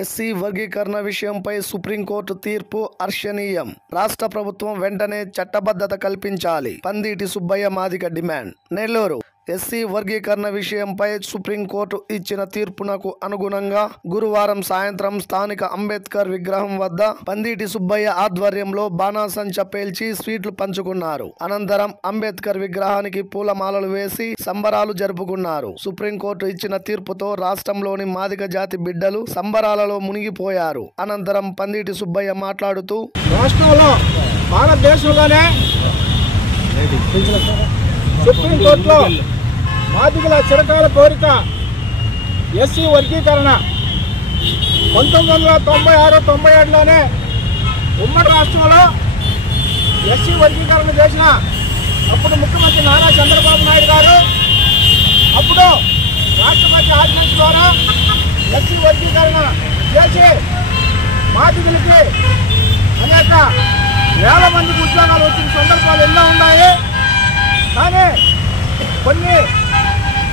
SC వర్గీకరణ విషయంపై supreme court తీర్పు హర్షణీయం. రాష్ట్ర ప్రభుత్వం వెంటనే చట్టబద్ధత కల్పించాలి. పందిటి సుబ్బయ్య మాదిగ డిమాండ్. నెల్లూరు ఎస్సీ వర్గీకరణ విషయంపై సుప్రీంకోర్టు ఇచ్చిన తీర్పునకు అనుగుణంగా గురువారం సాయంత్రం స్థానిక అంబేద్కర్ విగ్రహం వద్ద పందిటి సుబ్బయ్య ఆధ్వర్యంలో బాణాసంచ పేల్చి స్వీట్లు పంచుకున్నారు. అనంతరం అంబేద్కర్ విగ్రహానికి పూలమాలలు వేసి సంబరాలు జరుపుకున్నారు. సుప్రీంకోర్టు ఇచ్చిన తీర్పుతో రాష్ట్రంలోని మాదిగ జాతి బిడ్డలు సంబరాలలో మునిగిపోయారు. అనంతరం పందిటి సుబ్బయ్య మాట్లాడుతూ, రాష్ట్రంలో భారతదేశంలోనే సుప్రీంకోర్టులో మాదిగల చిరకాల కోరిక ఎస్సీ వర్గీకరణ 1996-97లోనే ఉమ్మడి రాష్ట్రంలో ఎస్సీ వర్గీకరణ చేసిన అప్పుడు ముఖ్యమంత్రి నారా చంద్రబాబు నాయుడు గారు అప్పుడు రాష్ట్రపతి ఆర్డినెన్స్ ద్వారా ఎస్సీ వర్గీకరణ చేసి మాదిగలకి అనేక వేల మందికి ఉద్యోగాలు వచ్చిన సందర్భాలు ఎన్నో ఉన్నాయి. కానీ కొన్ని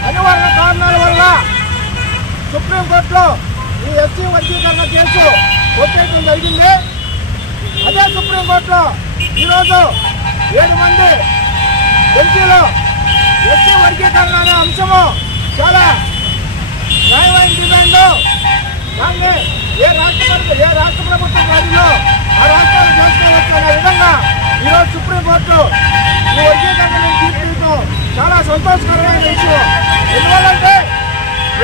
అనివార్య కారణాల వల్ల సుప్రీంకోర్టులో ఈ ఎస్సీ వర్గీకరణ కేసు కొట్టేయడం జరిగింది. అదే సుప్రీంకోర్టులో ఈరోజు 7 మంది బెంచీలో ఎస్సీ వర్గీకరణ అనే అంశము చాలా న్యాయమైన డిమాండ్. దాన్ని ఏ రాష్ట్ర ప్రభుత్వం పరిధిలో ఆ రాష్ట్రాలు చేసుకోవచ్చు అనే విధంగా ఈరోజు సుప్రీంకోర్టు ఈ వర్గీకరణ తీర్పుతో చాలా సంతోషకరమైన విషయం. ఎందువల్లంటే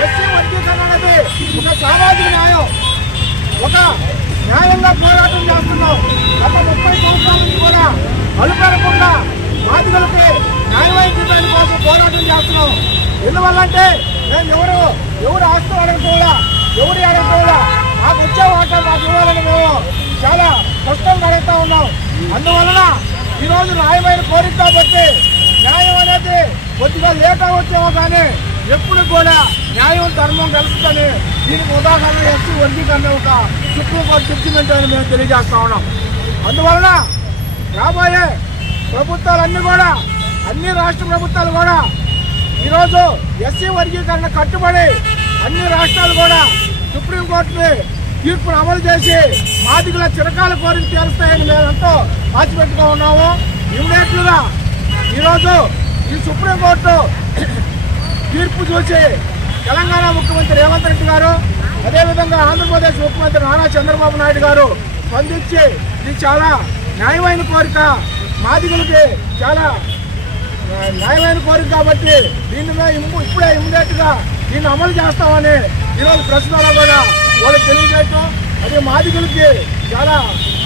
ఎస్సీ వర్గీకరణ అనేది ఒక సామాజిక న్యాయం, ఒక న్యాయంగా పోరాటం చేస్తున్నాం. గత 30 సంవత్సరాల నుంచి కూడా అలుపెరగకుండా మాదిగలకి న్యాయమైన డిమాండ్ కోసం పోరాటం చేస్తున్నాం. ఎందువల్లంటే మేము ఎవరు ఆస్తులు అడగకుండా ఎవరి అడగకుండా మాకు వచ్చే వాటా మాకు ఇవ్వాలని మేము చాలా కష్టంగా అడుగుతూ ఉన్నాం. అందువలన ఈరోజు న్యాయమైన కోరిక కాబట్టి న్యాయం అనేది కొద్దిగా లేట్ అవ్వచ్చేమో కానీ ఎప్పుడు కూడా న్యాయం ధర్మం కలుస్తుందని దీనికి ఉదాహరణ ఎస్సీ వర్గీకరణ ఒక సుప్రీంకోర్టు జడ్జిమెంట్ అని మేము తెలియజేస్తా ఉన్నాం. అందువలన రాబోయే ప్రభుత్వాలన్నీ కూడా అన్ని రాష్ట్ర ప్రభుత్వాలు కూడా ఈరోజు ఎస్సీ వర్గీకరణ కట్టుబడి అన్ని రాష్ట్రాలు కూడా సుప్రీంకోర్టుని తీర్పును అమలు చేసి మాదిగల చిరకాల కోరిక తీరుస్తాయని మేము ఎంతో ఆశపెట్టుగా ఉన్నాము. ఇమ్మీడియట్లుగా ఈరోజు ఈ సుప్రీంకోర్టు తీర్పు చూసి తెలంగాణ ముఖ్యమంత్రి రేవంత్ రెడ్డి గారు, అదేవిధంగా ఆంధ్రప్రదేశ్ ముఖ్యమంత్రి నారా చంద్రబాబు నాయుడు గారు స్పందించి ఇది చాలా న్యాయమైన కోరిక, మాదిగలకి చాలా న్యాయమైన కోరిక కాబట్టి దీని మీద ఇప్పుడే ఇమ్మీడియట్గా దీన్ని అమలు చేస్తామని ఈరోజు ప్రశ్నలో కూడా వాళ్ళకి తెలియజేయటం అది మాదిగలకి చాలా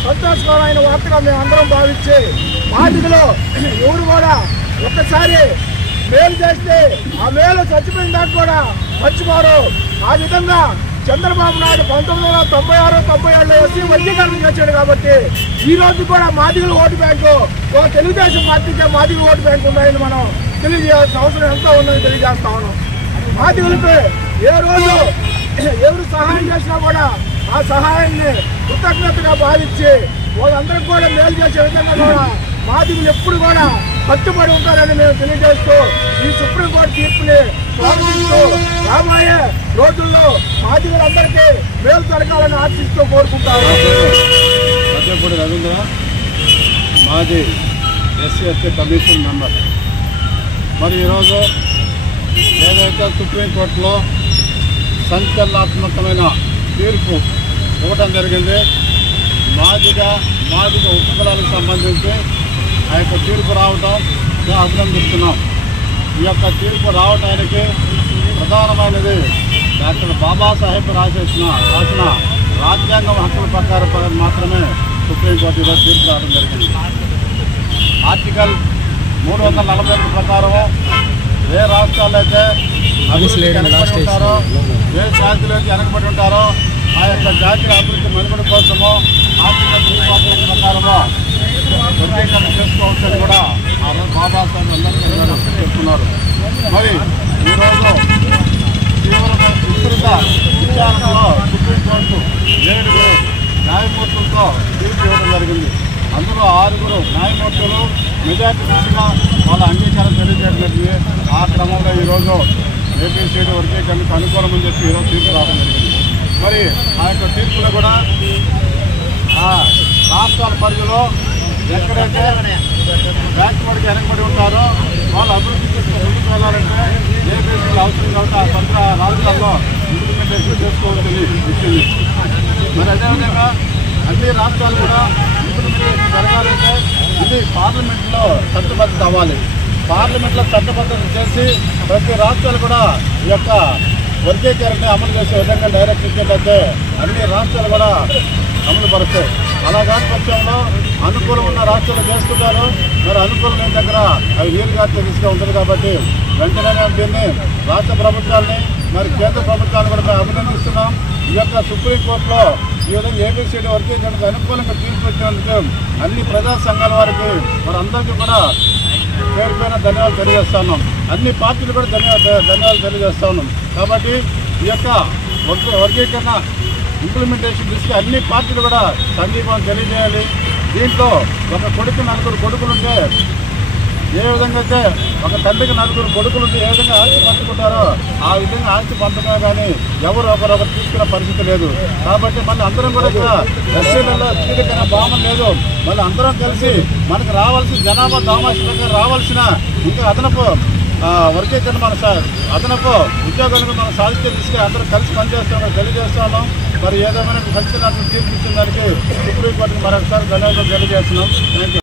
సంతోషకరమైన వార్తగా మేము అందరం భావించి మాదిగలు ఎవరు కూడా ఒక్కసారి మేలు చేస్తే ఆ మేలు చచ్చిపోయిన దాకా కూడా మర్చిపోరు. ఆ విధంగా చంద్రబాబు నాయుడు 1996-97లో ఎస్సీ వర్గీకరణ చేశాడు కాబట్టి ఈ రోజు కూడా మాదిగల ఓటు బ్యాంకు ఒక తెలుగుదేశం పార్టీకే మాదిగల ఓటు బ్యాంకు ఉన్నాయని మనం తెలియజేయాల్సిన అవసరం ఎంతో ఉందని తెలియజేస్తా ఉన్నాం. మాదిగలకి ఏ రోజు ఎవరు సహాయం చేసినా కూడా ఆ సహాయాన్ని కృతజ్ఞతగా భావించి వాళ్ళందరికీ కూడా మేలు చేసే విధంగా కూడా మాదిగలు ఎప్పుడు కూడా కట్టుబడి ఉంటారని మేము తెలియజేస్తూ ఈ సుప్రీంకోర్టు తీర్పుని స్వాగతిస్తూ రాబోయే రోజుల్లో మాదిగలందరికీ మేలు జరగాలని ఆశిస్తూ కోరుకుంటారు. రవీంద్ర మాది ఎస్సీ కమిషన్ మెంబర్. మరి ఈరోజు ఏదైతే సుప్రీంకోర్టులో సంచలనాత్మకమైన తీర్పు ఇవ్వడం జరిగింది, మాదిగ ఉపకులాలకు సంబంధించి ఆ యొక్క తీర్పు రావటం మేము అభినందిస్తున్నాం. ఈ యొక్క తీర్పు రావడానికి ప్రధానమైనది డాక్టర్ బాబాసాహెబ్ రాసిన రాజ్యాంగం హక్కుల ప్రకారం మాత్రమే సుప్రీంకోర్టు ఈరోజు తీర్పు రావడం జరిగింది. ఆర్టికల్ 341 ప్రకారం ఏ రాష్ట్రాలు అయితే వెనకబడి ఉంటారో, ఏ జాతులు అయితే వెనకబడి ఉంటారో ఆ యొక్క జాతీయ అభివృద్ధి మనుగడ కోసము ఆర్టికల్ 341 ప్రకారము వర్గీకరణ చేసుకోవచ్చని కూడా ఆ రోజు బాబాసాహెబ్ అంబేద్కర్ చెప్తున్నారు. మరి ఈరోజు విస్తృత విచారణలో సుప్రీంకోర్టు 7 న్యాయమూర్తులతో తీర్పు ఇవ్వడం జరిగింది. అందులో 6 న్యాయమూర్తులు మెజార్టీ దిశగా వాళ్ళ అంగీకారం తెలియజేయడం జరిగింది. ఆ క్రమంలో ఈరోజు ఏపీసీడీ వర్గీకరణకు అనుకూలమని చెప్పి ఈరోజు తీర్పు రావడం జరిగింది. మరి ఆ యొక్క తీర్పులో కూడా ఆ రాష్ట్రాల పరిధిలో ఎక్కడైతే బ్యాక్వర్డ్కి వెనకబడి ఉంటారో వాళ్ళు అభివృద్ధి చేసుకుని ముందుకు వెళ్ళాలంటే ఏ దేశాలు అవసరం కాబట్టి ఆ పంట రాష్ట్రాల్లో ఇంప్లిమెంటేషన్ చేసుకోవాలని ఇచ్చింది. మరి అదేవిధంగా అన్ని రాష్ట్రాలు కూడా ఇంప్లిమెంటేషన్ జరగాలంటే ఇది పార్లమెంట్లో చట్టబద్ధత అవ్వాలి. పార్లమెంట్లో చట్టబద్ధత చేసి ప్రతి రాష్ట్రాలు కూడా ఈ యొక్క వర్గీకరణ అమలు చేసే విధంగా డైరెక్ట్ ఇచ్చేటట్టే అన్ని రాష్ట్రాలు కూడా అమలు పరుస్తాయి. అలాగే పక్షంలో అనుకూలం ఉన్న రాష్ట్రాలు చేస్తున్నారు, మరి అనుకూలం లేని దగ్గర అవి నీరుగార్చే దిశగా ఉంటుంది. కాబట్టి వెంటనే దీన్ని రాష్ట్ర ప్రభుత్వాన్ని మరి కేంద్ర ప్రభుత్వాన్ని కూడా మేము అభినందిస్తున్నాం. ఈ యొక్క సుప్రీంకోర్టులో ఈ విధంగా ఏబిసిడి వర్గీకరణకు అనుకూలంగా తీర్పు వచ్చినందుకు అన్ని ప్రజా సంఘాల వారికి మరి అందరికీ కూడా పేరు పైన ధన్యవాదాలు తెలియజేస్తున్నాం. అన్ని పార్టీలు కూడా ధన్యవాదాలు తెలియజేస్తా ఉన్నాం. కాబట్టి ఈ యొక్క వర్గీకరణ ఇంప్లిమెంటేషన్ దిశగా అన్ని పార్టీలు కూడా సంఘీభావం తెలియజేయాలి. దీంట్లో ఒక కొడుకు 4 కొడుకులుంటే ఏ విధంగా అయితే ఒక తండ్రికి 4 కొడుకులుంటే ఏ విధంగా ఆస్తి పంచుకుంటారో ఆ విధంగా ఆస్తి పంచగా కానీ ఎవరు ఒకరొకరు తీసుకునే పరిస్థితి లేదు. కాబట్టి మళ్ళీ అందరం కూడా ఇక్కడ ఎస్సీలలో అత్యధికమైన భావం లేదు. మళ్ళీ అందరం కలిసి మనకు రావాల్సిన జనాభా దామాషులుగా రావాల్సిన ఇంకా అదనపు వర్గీకరణ మన అదనపు ఉద్యోగాలకు మనం సాధించే దిశగా అందరూ కలిసి పనిచేస్తామని తెలియజేస్తున్నాం. మరి ఏదేమైనా ఖచ్చితంగా తీర్పు ఇచ్చిన దానికి సుప్రీంకోర్టుకు మరొకసారి ధన్యవాదాలు తెలియజేస్తున్నాం. Thank you.